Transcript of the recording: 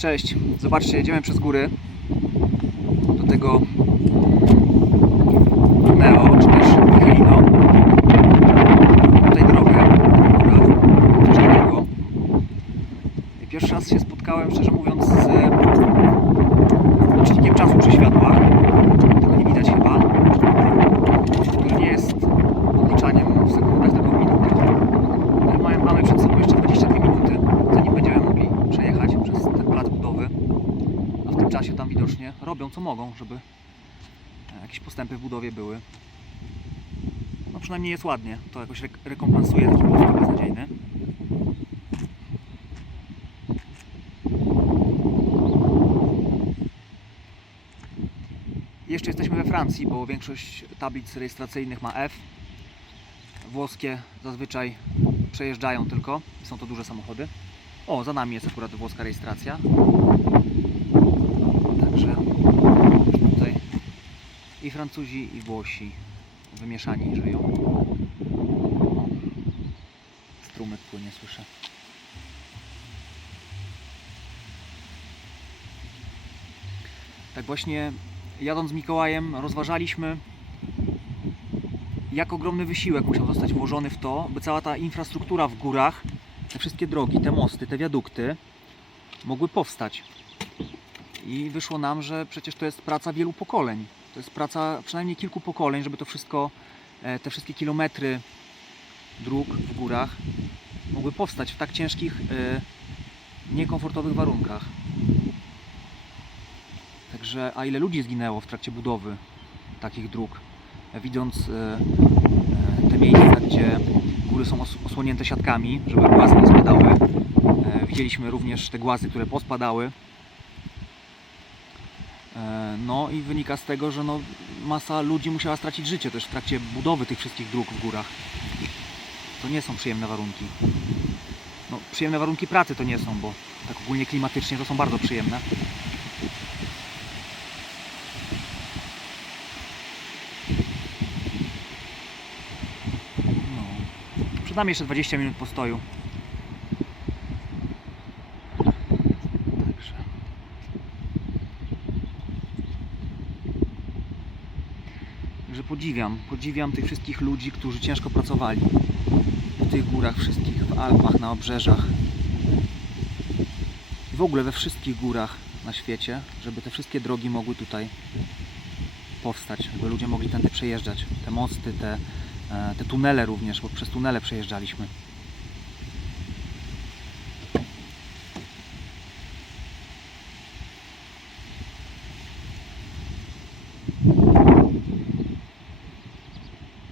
Cześć, zobaczcie, jedziemy przez góry do tego Neo, czy też Helino. Tutaj drogę, góra, coś takiego. I pierwszy raz się spotkałem, szczerze mówiąc, z licznikiem czasu przy światłach. Tego nie widać chyba. Który nie jest odliczaniem w sekundach, tylko w minutach. Ale mamy- Mamy przed sobą jeszcze 22 minuty, zanim będziemy mogli przejechać przez ten plac budowy. A w tym czasie tam widocznie robią co mogą, żeby e, jakieś postępy w budowie były. No przynajmniej jest ładnie. To jakoś rek- rekompensuje taki postęp beznadziejny. Jeszcze jesteśmy we Francji, bo większość tablic rejestracyjnych ma F. Włoskie zazwyczaj przejeżdżają tylko. Są to duże samochody. O, za nami jest akurat włoska rejestracja. Także tutaj i Francuzi, i Włosi wymieszani żyją. Strumyk płynie, słyszę. Tak właśnie jadąc z Mikołajem rozważaliśmy jak ogromny wysiłek musiał zostać włożony w to, by cała ta infrastruktura w górach, te wszystkie drogi, te mosty, te wiadukty mogły powstać. I wyszło nam, że przecież to jest praca wielu pokoleń. To jest praca przynajmniej kilku pokoleń, żeby to wszystko, e, te wszystkie kilometry dróg w górach mogły powstać w tak ciężkich, e, niekomfortowych warunkach. Także, a ile ludzi zginęło w trakcie budowy takich dróg, E, widząc te miejsca, gdzie góry są os- osłonięte siatkami, żeby głazy nie spadały. Widzieliśmy również te głazy, które pospadały. E, No i wynika z tego, że no, masa ludzi musiała stracić życie też w trakcie budowy tych wszystkich dróg w górach. To nie są przyjemne warunki. No, przyjemne warunki pracy to nie są, bo tak ogólnie klimatycznie to są bardzo przyjemne. No. Jeszcze 20 minut postoju. Także. Także podziwiam, podziwiam tych wszystkich ludzi, którzy ciężko pracowali w tych górach wszystkich, w Alpach, na obrzeżach. W ogóle we wszystkich górach na świecie, żeby te wszystkie drogi mogły tutaj powstać, żeby ludzie mogli tędy przejeżdżać. Te mosty, te, e, te tunele również, bo przez tunele przejeżdżaliśmy.